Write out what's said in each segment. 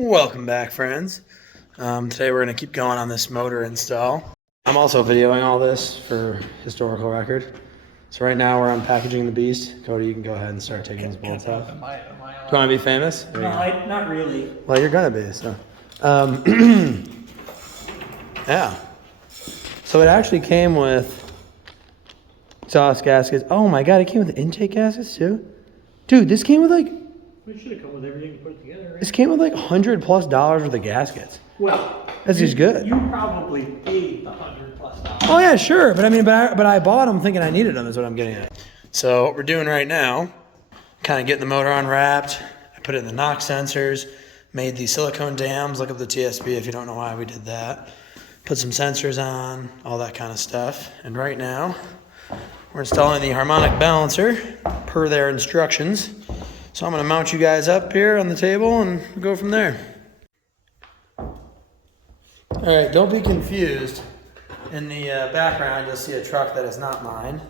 Welcome back, friends. Today we're going to keep going on this motor install. I'm also videoing all this for historical record. So right now we're unpackaging the beast. Cody, you can go ahead and start taking these bolts off. Do you want to be famous? No, not really. Well, you're going to be, so. Yeah. So it actually came with exhaust gaskets. Oh my God, it came with intake gaskets too? Dude, this came with like... It should have come with everything to put it together, right? This came with like $100+ worth of gaskets. Well, that's just good. You probably paid the $100+. Oh yeah, sure, but I mean, but I bought them thinking I needed them. Is what I'm getting at. So what we're doing right now, kind of getting the motor unwrapped. I put it in the knock sensors, made these silicone dams. Look up the TSB if you don't know why we did that. Put some sensors on, all that kind of stuff. And right now, we're installing the harmonic balancer per their instructions. So I'm going to mount you guys up here on the table and go from there. All right, don't be confused. In the background, you'll see a truck that is not mine.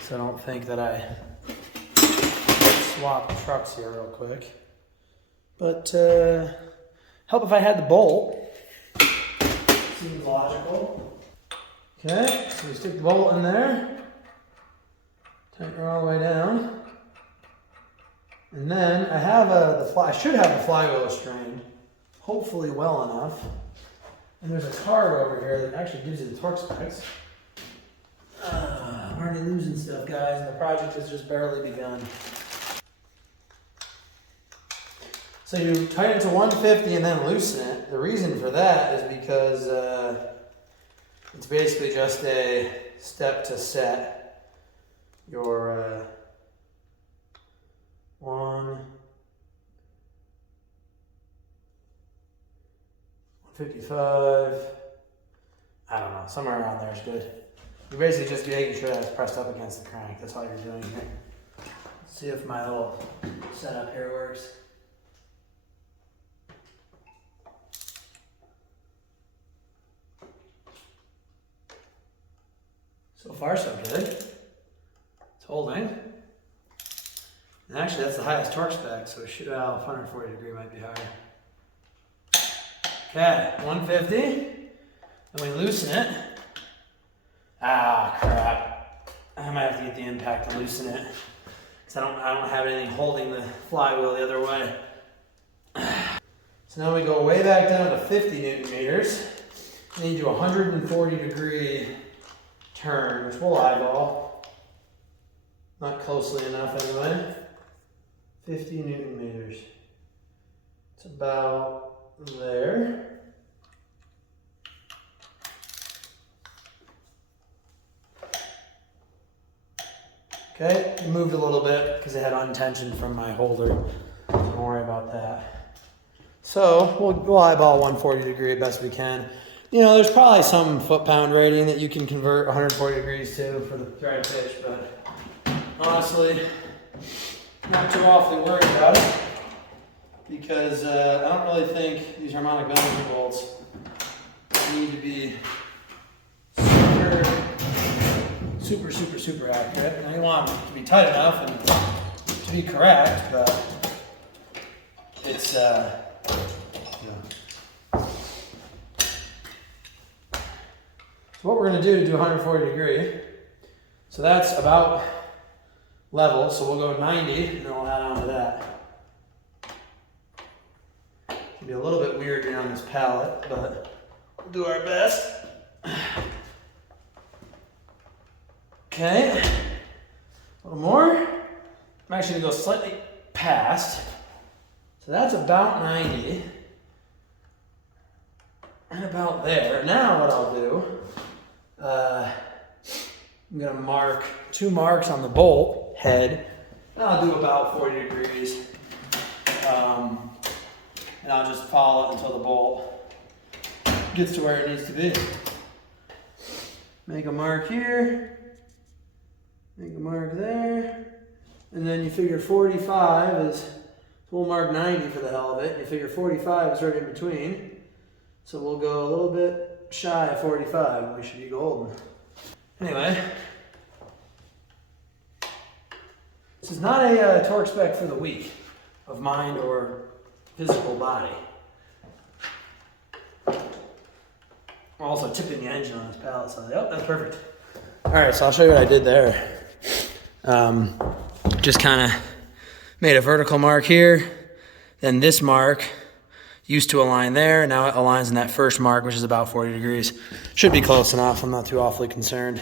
So don't think that I swapped trucks here real quick. But help if I had the bolt. Seems logical. Okay, so we stick the bolt in there. Tighten her all the way down. And then I have I should have the flywheel strained, hopefully well enough. And there's a card over here that actually gives you the torque specs. I'm already losing stuff, guys, and the project has just barely begun. So you tighten it to 150 and then loosen it. The reason for that is because it's basically just a step to set your 155, I don't know, somewhere around there is good. You're basically just making sure that it's pressed up against the crank. That's all you're doing here. Let's see if my little setup here works. So far, so good. It's holding. And actually, that's the highest torque spec, so it should have 140 degree might be higher. Okay, 150. Then we loosen it. Ah, crap. I might have to get the impact to loosen it. Because I don't have anything holding the flywheel the other way. So now we go way back down to 50 Newton meters. And you do a 140 degree turn, which we'll eyeball. Not closely enough anyway. 50 Newton meters. It's about there. Okay, it moved a little bit because it had untension from my holder. So don't worry about that. So we'll eyeball 140 degree best we can. You know, there's probably some foot-pound rating that you can convert 140 degrees to for the thread pitch, but honestly, not too awfully worried about it because I don't really think these harmonic balancing bolts need to be super accurate. Now you want them to be tight enough and to be correct, but it's you know. So what we're going to do 140 degree. So that's about level, so we'll go 90 and then we'll add on to that. It'll be a little bit weird here on this pallet, but we'll do our best. Okay, a little more. I'm actually gonna go slightly past. So that's about 90. And about there. Now what I'll do, I'm gonna mark 2 marks on the bolt head, and I'll do about 40 degrees. And I'll just follow it until the bolt gets to where it needs to be. Make a mark here, make a mark there, and then you figure 45 is, so we'll mark 90 for the hell of it, you figure 45 is right in between, so we'll go a little bit shy of 45 and we should be golden. Anyway, this is not a torque spec for the week of mine or physical body. We're also tipping the engine on this pallet, so yep, that's perfect. All right, so I'll show you what I did there. Just kind of made a vertical mark here. Then this mark used to align there. Now it aligns in that first mark, which is about 40 degrees. Should be close enough. I'm not too awfully concerned.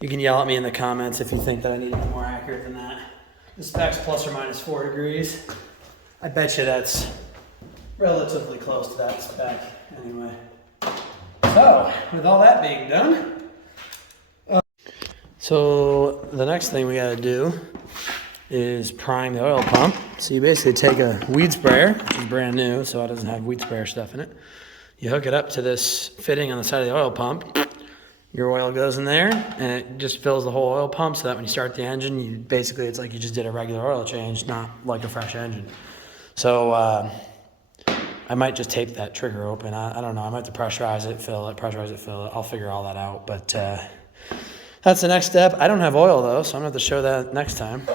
You can yell at me in the comments if you think that I need to be more accurate than that. The spec's plus or minus 4 degrees. I bet you that's relatively close to that spec anyway. So, with all that being done, so the next thing we gotta do is prime the oil pump. So you basically take a weed sprayer, which is brand new, so it doesn't have weed sprayer stuff in it. You hook it up to this fitting on the side of the oil pump. Your oil goes in there, and it just fills the whole oil pump, so that when you start the engine, you basically, it's like you just did a regular oil change, not like a fresh engine. So I might just tape that trigger open. I don't know. I might have to pressurize it, fill it, pressurize it, fill it. I'll figure all that out, but that's the next step. I don't have oil, though, so I'm going to have to show that next time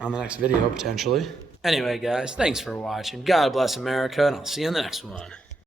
on the next video, potentially. Anyway, guys, thanks for watching. God bless America, and I'll see you in the next one.